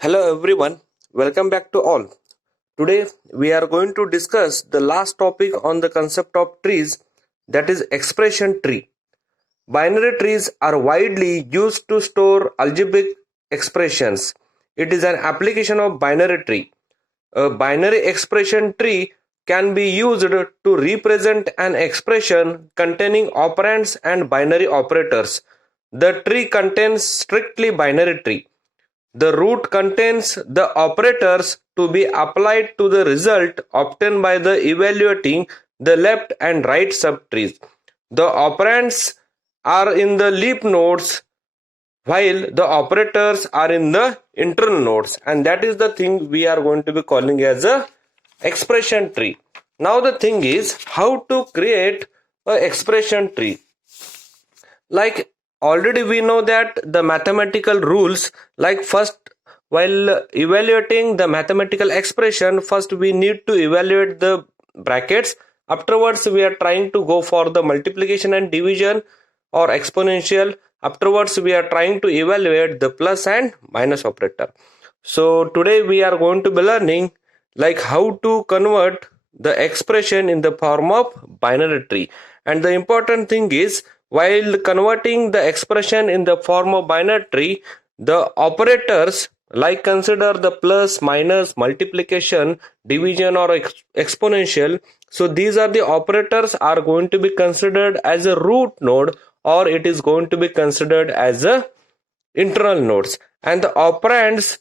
Hello everyone, welcome back to all. Today we are going to discuss the last topic on the concept of trees, that is expression tree. Binary trees are widely used to store algebraic expressions. It is an application of binary tree. A binary expression tree can be used to represent an expression containing operands and binary operators. The tree contains strictly binary tree. The root contains the operators to be applied to the result obtained by the evaluating the left and right subtrees. The operands are in the leaf nodes while the operators are in the internal nodes, and that is the thing we are going to be calling as a expression tree. Now the thing is how to create a expression tree. Like already we know that the mathematical rules, like first while evaluating the mathematical expression, first we need to evaluate the brackets. Afterwards we are trying to go for the multiplication and division or exponential. Afterwards we are trying to evaluate the plus and minus operator. So today we are going to be learning like how to convert the expression in the form of binary tree. And the important thing is, while converting the expression in the form of binary tree, the operators, like consider the plus, minus, multiplication, division or exponential. So these are the operators are going to be considered as a root node, or it is going to be considered as a internal nodes. And the operands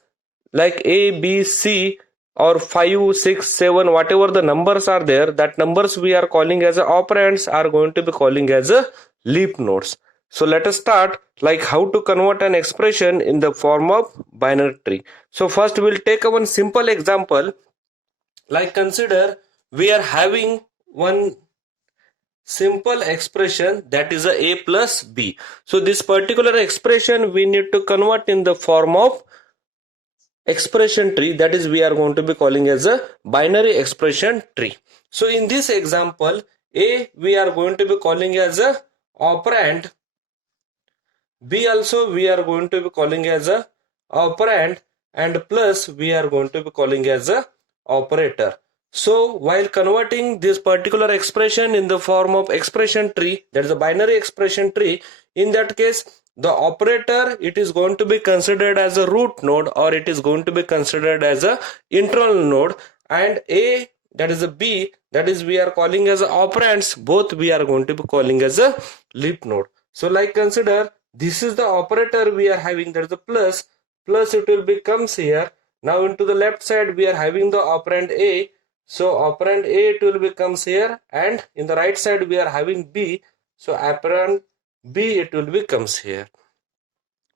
like A, B, C or 5, 6, 7, whatever the numbers are there, that numbers we are calling as a operands are going to be calling as a leaf nodes. So let us start like how to convert an expression in the form of binary tree. So first we'll take one simple example. Like consider we are having one simple expression, that is a plus b. So this particular expression we need to convert in the form of expression tree, that is we are going to be calling as a binary expression tree. So in this example, a we are going to be calling as a operand, b also we are going to be calling as a operand, and plus we are going to be calling as a operator. So while converting this particular expression in the form of expression tree, that is a binary expression tree, in that case the operator, it is going to be considered as a root node, or it is going to be considered as a internal node, and a, that is a b, that is we are calling as operands, both we are going to be calling as a leaf node. So like consider this is the operator we are having, that is the plus it will becomes here. Now into the left side we are having the operand a, so operand a it will becomes here, and in the right side we are having b, so operand b it will becomes here.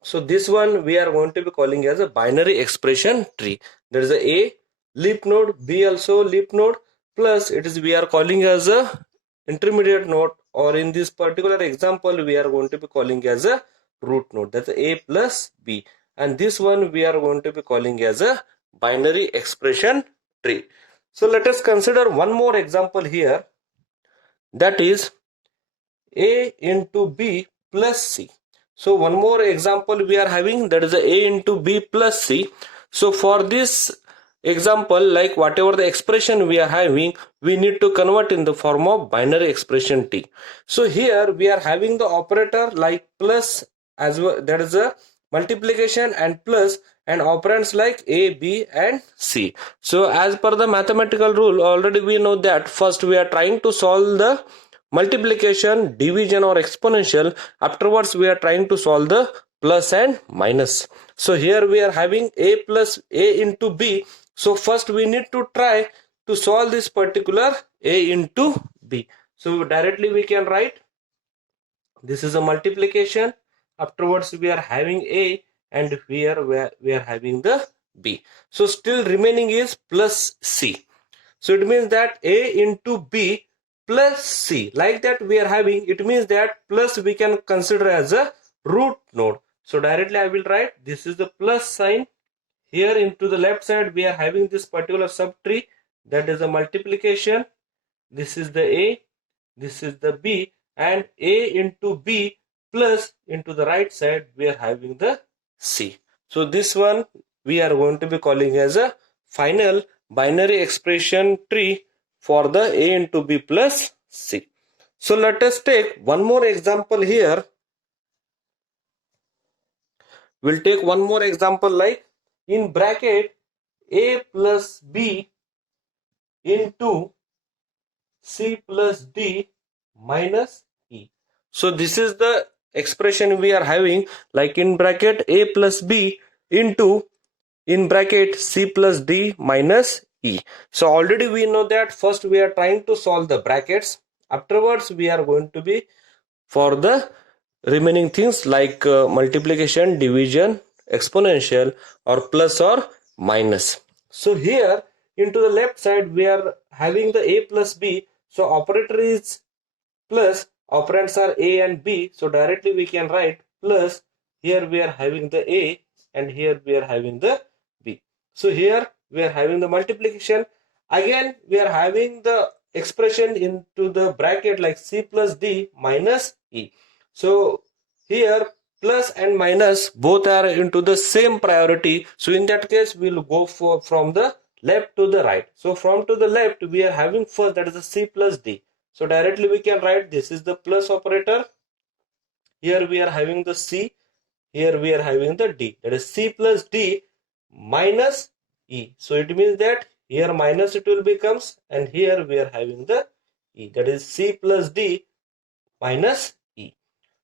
So this one we are going to be calling as a binary expression tree. There is a leaf node, b also leaf node, plus it is we are calling as a intermediate node, or in this particular example we are going to be calling as a root node, that's a plus b, and this one we are going to be calling as a binary expression tree. So let us consider one more example here, that is a into b plus c. So one more example we are having, that is a into b plus c. So for this example, like whatever the expression we are having, we need to convert in the form of binary expression t. So here we are having the operator like plus as well, that is a multiplication and plus, and operands like a, b and c. So as per the mathematical rule, already we know that first we are trying to solve the multiplication, division or exponential. Afterwards we are trying to solve the plus and minus. So here we are having a plus a into b. So first we need to try to solve this particular a into b. So directly we can write this is a multiplication. Afterwards we are having a, and here we are having the b. So still remaining is plus c. So it means that a into b plus c, like that we are having, it means that plus we can consider as a root node. So directly I will write this is the plus sign. Here into the left side we are having this particular subtree, that is a multiplication. This is the a, this is the b, and a into b plus into the right side we are having the c. So this one we are going to be calling as a final binary expression tree for the A into B plus C. So let us take one more example here. We'll take one more example like in bracket A plus B into C plus D minus E. So this is the expression we are having, like in bracket A plus B into in bracket C plus D minus E. So already we know that first we are trying to solve the brackets. Afterwards we are going to be for the remaining things like multiplication, division, exponential, or plus or minus. So here into the left side we are having the A plus B. So operator is plus, operands are A and B. So directly we can write plus, here we are having the A and here we are having the B. So here we are having the multiplication. Again we are having the expression into the bracket like C plus D minus E. So here plus and minus both are into the same priority. So in that case we'll go for from the left to the right. So from to the left we are having first, that is the C plus D. So directly we can write this is the plus operator. Here we are having the C. Here we are having the D. That is C plus D minus E. So it means that here minus it will becomes, and here we are having the E. That is C plus D minus E.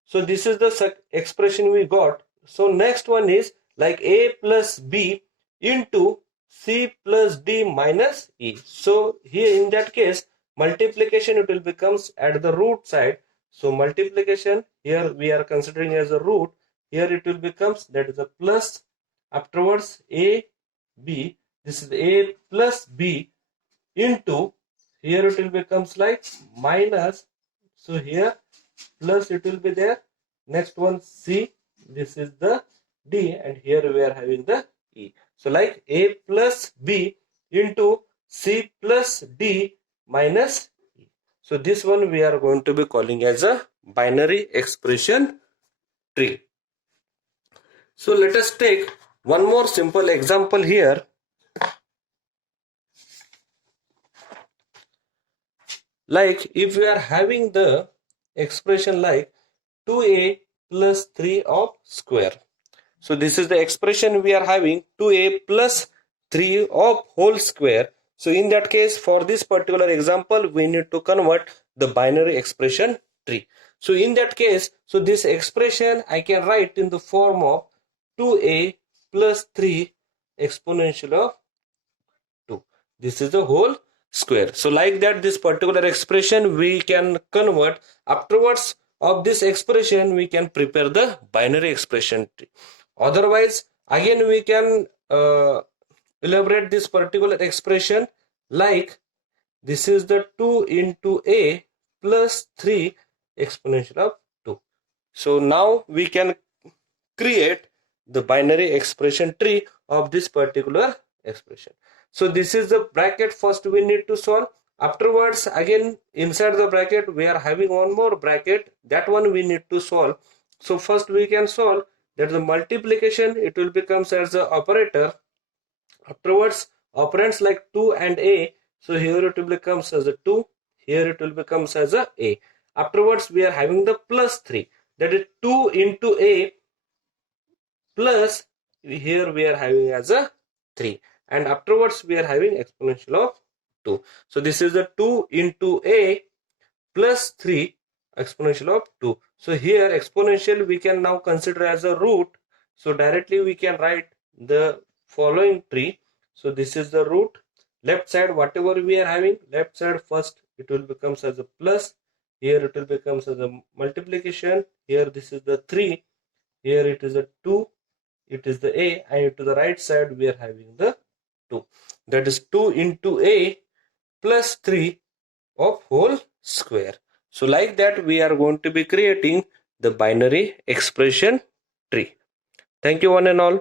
So this is the expression we got. So next one is like A plus B into C plus D minus E. So here in that case multiplication it will becomes at the root side. So multiplication here we are considering as a root. Here it will becomes, that is a plus. Afterwards A B, this is A plus B into, here it will becomes like minus. So here plus it will be there. Next one C, this is the D, and here we are having the E. So like A plus B into C plus D minus E. So this one we are going to be calling as a binary expression tree. So let us take one more simple example here. Like if we are having the expression like 2a plus 3 of square. So this is the expression we are having, 2a plus 3 of whole square. So in that case, for this particular example, we need to convert the binary expression tree. So in that case, so this expression I can write in the form of 2a plus 3 exponential of 2. This is the whole square. So like that, this particular expression we can convert. Afterwards of this expression we can prepare the binary expression tree. Otherwise again we can elaborate this particular expression like this is the 2 into a plus 3 exponential of 2. So now we can create the binary expression tree of this particular expression. So this is the bracket first we need to solve. Afterwards again inside the bracket we are having one more bracket, that one we need to solve. So first we can solve that the multiplication, it will becomes as the operator. Afterwards operands like 2 and a, so here it will becomes as a 2, here it will becomes as a a. Afterwards we are having the plus 3, that is 2 into a plus, here we are having as a 3, and afterwards we are having exponential of 2. So this is the 2 into a plus 3 exponential of 2. So here exponential we can now consider as a root. So directly we can write the following tree. So this is the root. Left side whatever we are having, left side first it will becomes as a plus, here it will becomes as a multiplication, here this is the 3, here it is a 2, it is the a, and to the right side we are having the 2, that is 2 into a plus 3 of whole square. So like that we are going to be creating the binary expression tree. Thank you one and all.